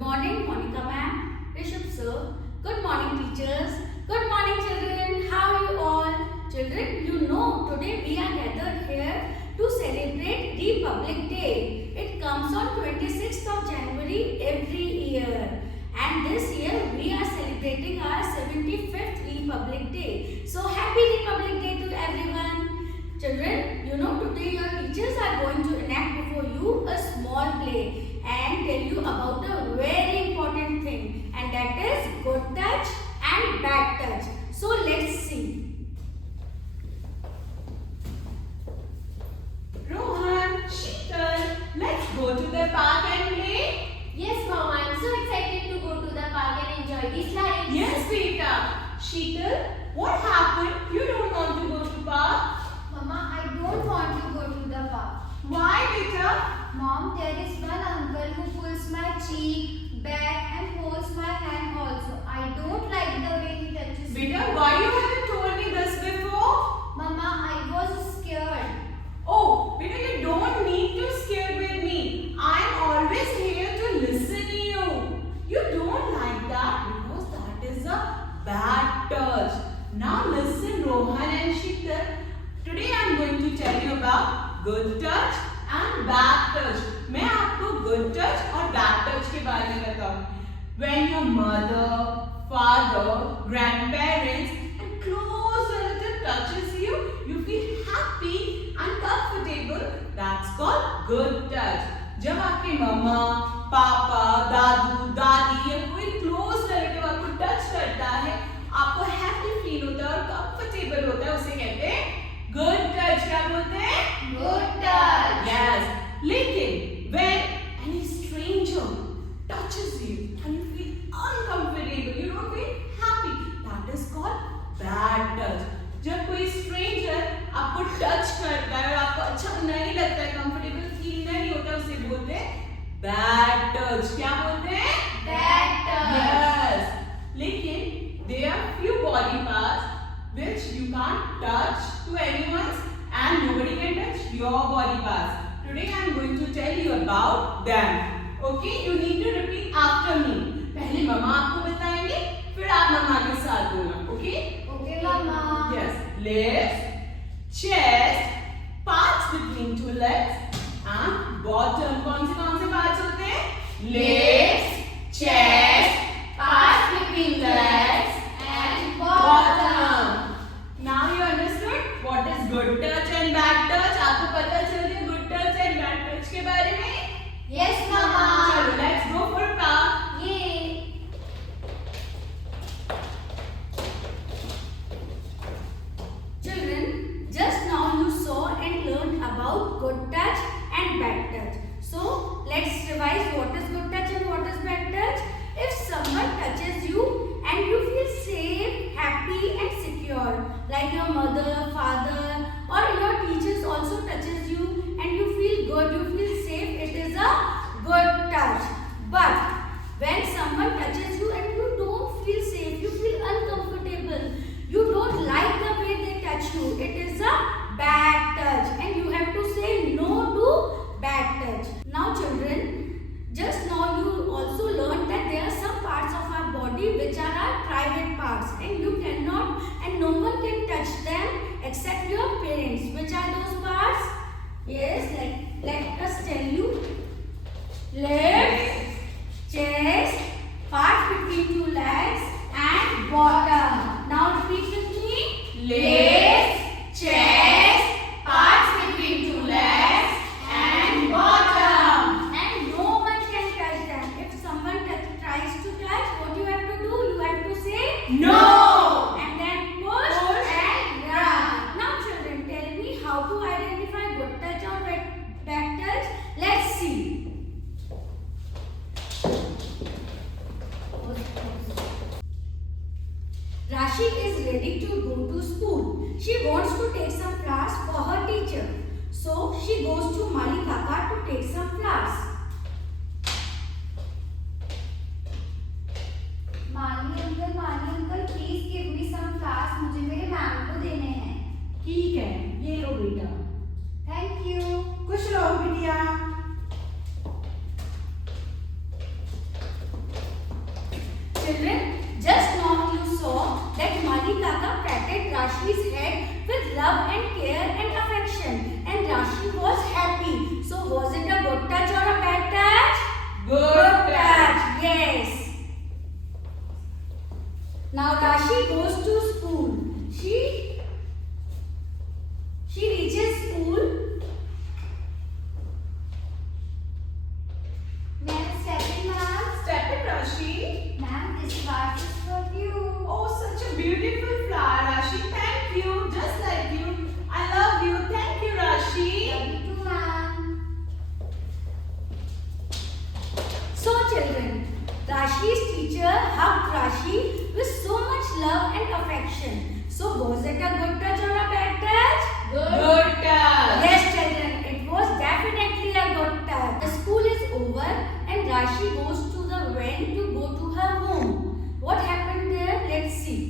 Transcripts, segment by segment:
Morning, Monica ma'am, Rishabh sir. Good morning, teachers. Good morning, children. How are you all? Children, you know today we are gathered here to celebrate Republic Day. It comes on 26th of January every year. And this year we are celebrating our 75th Republic Day. So happy Republic Day to everyone. Children, you know today your teachers are going to enact before you a small play and tell you about a very important thing, and that is good touch and bad touch. So let's see. Rohan, Sheetal, let's go to the park and play. Yes, Mom, I'm so excited to go to the park and enjoy these slides. Yes, Beta. Sheetal, what happened? You don't want to go to park? Mama, I don't want to go to the park. Why, Beta? Mom, there is one uncle who pulls my cheek, back and holds my hand also. I don't like the way he touches me. Beta, why you haven't told me this before? Mama, I was scared. Oh, Beta, you don't need to scare with me. I'm always here to listen to you. You don't like that because that is a bad touch. Now listen, Rohan and Sheetal. Today I'm going to tell you about good touch and bad touch. मैं आपको good touch और bad touch के बारे में बताऊँ. When your mother, father, grandparents and close relative touches you, you feel happy and comfortable. That's called good touch. जब आपके मम्मा, पापा, दादू, दादी या कोई close relative आपको touch करता है, आपको happy feel होता है और comfortable होता है, उसे कहते हैं good touch. क्या बोलते हैं? Good touch. Yes. लेकिन when any stranger touches you and you feel uncomfortable, you don't feel happy, that is called bad touch. जब कोई stranger आपको touch करता है और आपको अच्छा नहीं लगता है, comfortable feel नहीं होता, उसे बोलते हैं bad touch. क्या बोलते हैं? Bad touch. Yes. लेकिन there are few body parts which you can't touch to anyone's and nobody can touch your body parts. Today I am going to tell you about them. Okay, you need to repeat after me. पहले मम्मा आपको बताएंगे, फिर आप मम्मा के साथ बोलना. Okay? Okay, Mama. Yes. Legs, chest, parts between two legs and bottom. कौन से parts होते हैं? Legs, chest, parts between legs and bottom. Now you understood what is good touch and bad touch? आपको पता चल गया good touch and bad touch के बारे में? Yes, Mama. चलो, let's go for park. Yay. Children, just now you saw and learned about good touch and bad touch. So let's revise what is good touch and what is bad touch. If someone touches you and you feel safe, happy and secure, like your mother, father or your teachers also touches you and you feel good, you feel safe, it is a good touch. But when someone touches you and you don't feel safe, you feel uncomfortable, you don't like the way they touch you, it is a bad touch and you have to say no to bad touch. Now children, just now you also learned that there are some parts of our body which are our private parts and you cannot and no one can touch them except your parents. Which are those parts? Yes, let us tell you. Legs, chest, parts between two legs and bottom. Now repeat with me. Legs, chest, parts between two legs and bottom. And no one can touch them. If someone tries to touch, what you have to do? You have to say No. and then push and run. Now children, tell me how to identify good touch or bad touch. Let's see. Rashi is ready to go to school. She wants to take some flowers for her teacher. So she goes to Mali Kaka to take some flowers. Mali uncle, please give me some flowers. मुझे मेरे ma'am को देने हैं. ठीक है, ये लो बेटा. Thank you. खुश रहो बिटिया. children, just now you saw that Mali Kaka patted Rashi's head with love and care and affection, and Rashi was happy. So was it a good touch or a bad touch? Good touch. Yes. Now Rashi goes to school. She reaches school. May I step in, ma'am? Step in, Rashi. Ma'am, this vase is for you. Oh, such a beautiful flower, Rashi. Thank you. Just like you. I love you. Thank you, Rashi. Love you too, ma'am. So children, Rashi's teacher hugged Rashi with so much love and affection. So was it a good touch or a bad touch? Good touch. Yes children, it was definitely a good touch. The school is over and Rashi goes to the van to go to her home. What happened there? Let's see.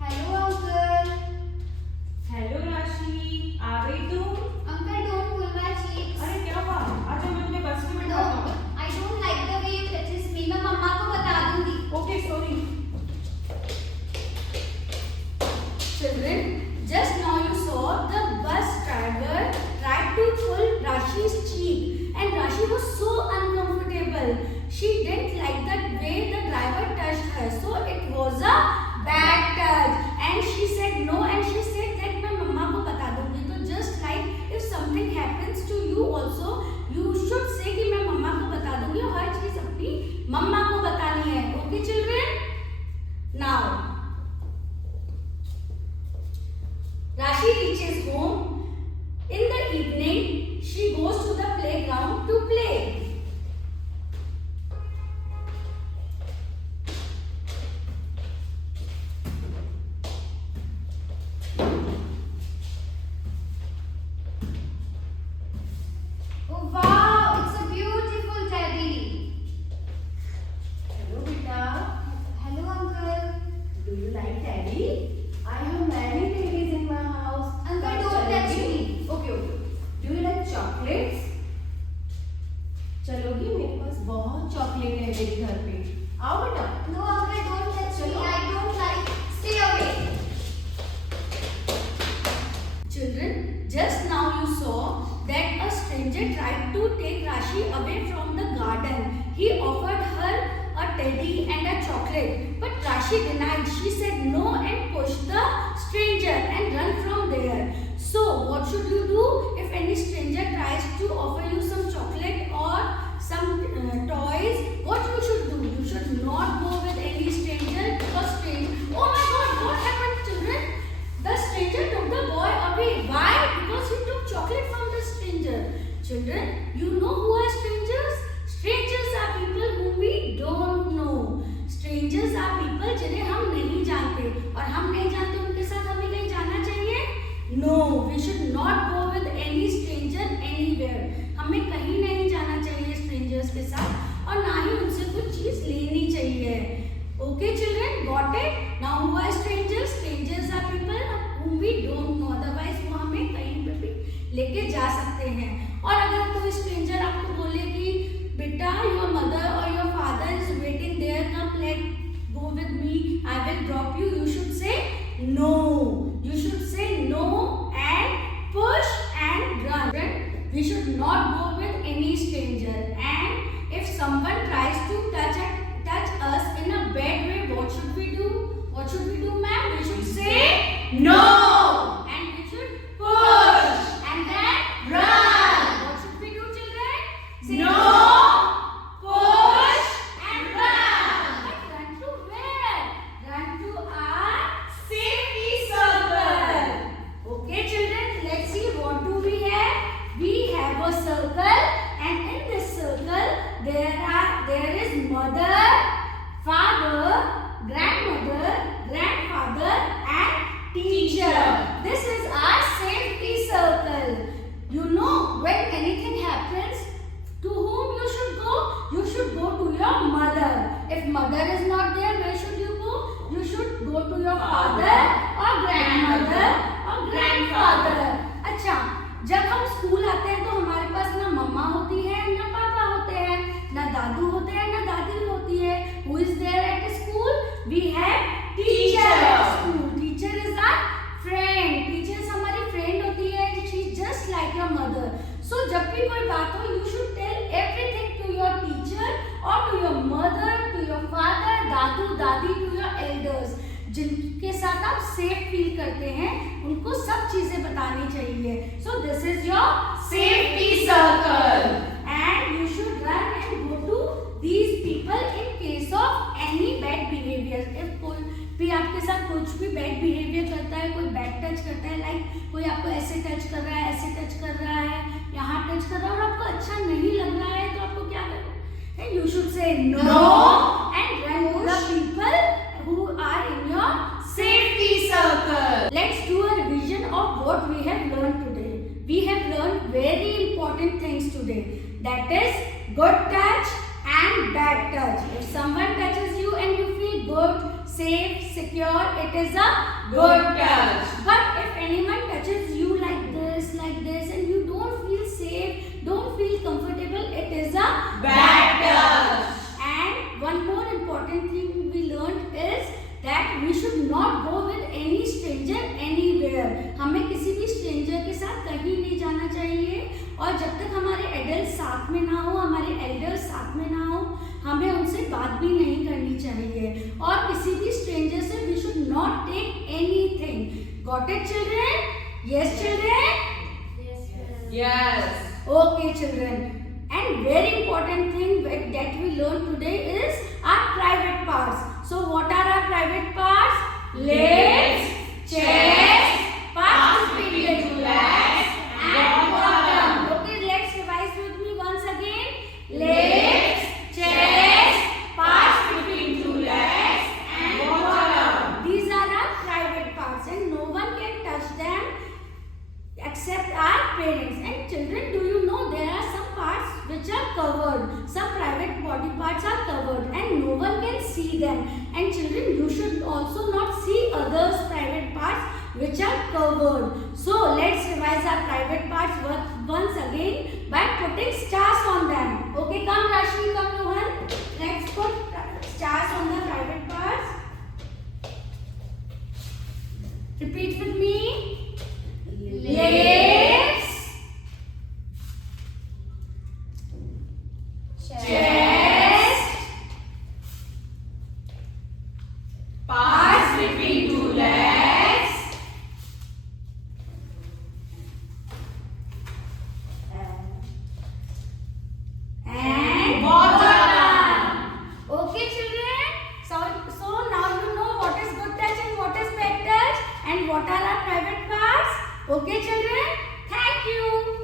Hello, uncle. Hello राशि, आ गई तू? Uncle, don't pull my cheeks. अरे क्या हुआ? आजा मैं तुझे बस में No, बिठाता हूँ. I don't like the way you touches me. मैं मम्मा को बता दूंगी. Okay, sorry. Children, just now you saw the bus driver tried to pull Rashi's cheek and Rashi was so uncomfortable. She didn't like the way the driver touched her. So it was a bad touch. And she said no and she said that मैं मम्मा को बता दूंगी. तो just like if something happens to you also, you should say कि मैं मम्मा को बता दूंगी और हर चीज अपनी मम्मा को बतानी है. Okay children? Now. Rashi reaches home. In the evening, she goes to the playground to play. Oh wow, it's a beautiful teddy. Hello, beta. Hello, uncle. Do you like teddy? I have many teddies in my house. Uncle, don't touch me. Okay, okay. Do you like chocolates? चलोगी मेरे पास बहुत chocolate है मेरे घर पे. आओ बेटा. No, uncle, don't touch me. Chalo. I don't like. Stay away. Children, just now you saw that a stranger tried to take Rashi away from the garden. He offered her a teddy and a chocolate, but Rashi denied. She said no and pushed the stranger and ran from there. So, what should you do if any stranger tries to offer you some chocolate or some toys? What you should do? You should not go with any stranger because stranger. Oh my God! What happened, children? The stranger took the boy away. Why? Because he took chocolate from the stranger. Children, you know who are strangers? Strangers are people whom we don't know. Strangers are people जिन्हें हम नहीं जानते और हम नहीं जानते उनके साथ हमें कहीं जाना चाहिए? No, we should not go with any stranger anywhere. हमें कहीं नहीं जाना चाहिए strangers के साथ और ना ही उनसे कुछ चीज लेनी चाहिए. Okay, children, got it? Now who are strangers? Strangers are people whom we don't know. Otherwise वो हमें कहीं पे भी लेके जा सकते हैं. और अगर कोई stranger आपको बोले कि बेटा your mother or your father is waiting there, come let go with me, I will drop you. You should say no. You should say no and push and run. We should not go with any stranger. And if someone tries to touch us in a bad way, what should we do? What should we do, ma'am? We should say No. and we should push and then Run. What should we do, children? Say No. push and run. But run to where? Run to our Safety circle. Okay, children, let's see what do we have. We have a circle, and in this circle there is mother, father, grandmother, grandfather, and teacher. This is our safety circle. You know, when anything happens, to whom you should go? You should go to your mother. If mother is not there, where should you go? You should go to your father or grandmother or grandfather. अच्छा साथ आप safe feel करते हैं, उनको सब चीजें बतानी चाहिए. So this is your Safety circle. and you should run and go to these people in case of any bad behavior. if कोई भी आपके साथ कुछ भी बैड बिहेवियर करता है, कोई बैड टच करता है, लाइक कोई आपको ऐसे टच कर रहा है, ऐसे टच कर रहा है, यहाँ टच कर रहा है और आपको अच्छा नहीं लग रहा है, तो आपको क्या करना है? You should say no and run to the people who are in your Safety circle. Let's do a revision of what we have learned today. We have learned very important things today. That is good touch and bad touch. If someone touches you and you feel good, safe, secure, it is a Good touch. But if anyone touches you like this, and you don't feel safe, don't feel comfortable, it is a Bad touch. And one more important thing we learned is that we should not go with any stranger anywhere. हमें किसी भी stranger के साथ कहीं नहीं जाना चाहिए, और जब तक हमारे adults साथ में ना हो, हमारे elders साथ में ना हो, हमें उनसे बात भी नहीं करनी चाहिए. और किसी भी stranger से we should not take anything. Got it, children? Yes, children? Yes. Okay, children. And very important thing that we learned today is our private parts. So what are our private parts? Legs, chest, parts between the two legs and bottom. Okay, let's revise with me once again. Legs, chest, parts between two legs and bottom. These are our private parts and no one can touch them except our parents. And children, do you know there are some parts which are covered? Some private body parts are covered and no one can see them. And children, you should also not see others' private parts which are covered. So let's revise our private parts once again by putting stars on them. Okay, come Rashmi, come Rohan. Let's put stars on the private parts. Repeat with me. Legs, chest, Parts between two legs. and Bottom. Okay, children. So now you know what is good touch and what is bad touch and what are our private parts. Okay, children. Thank you.